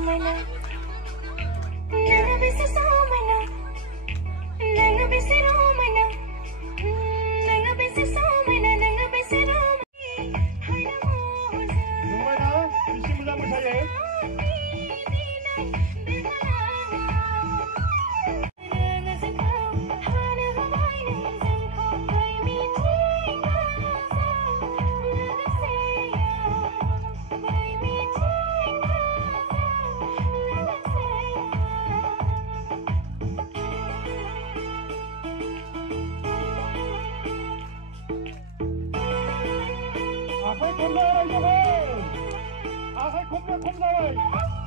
समाना नंगा बेसे समाना नंगा बेसे रोमना नंगा बेसे समाना नंगा बेसे रोमना 누구나 비심을 한번 살려. 아사히 콤나와라 이거. 아사히 콤나와라.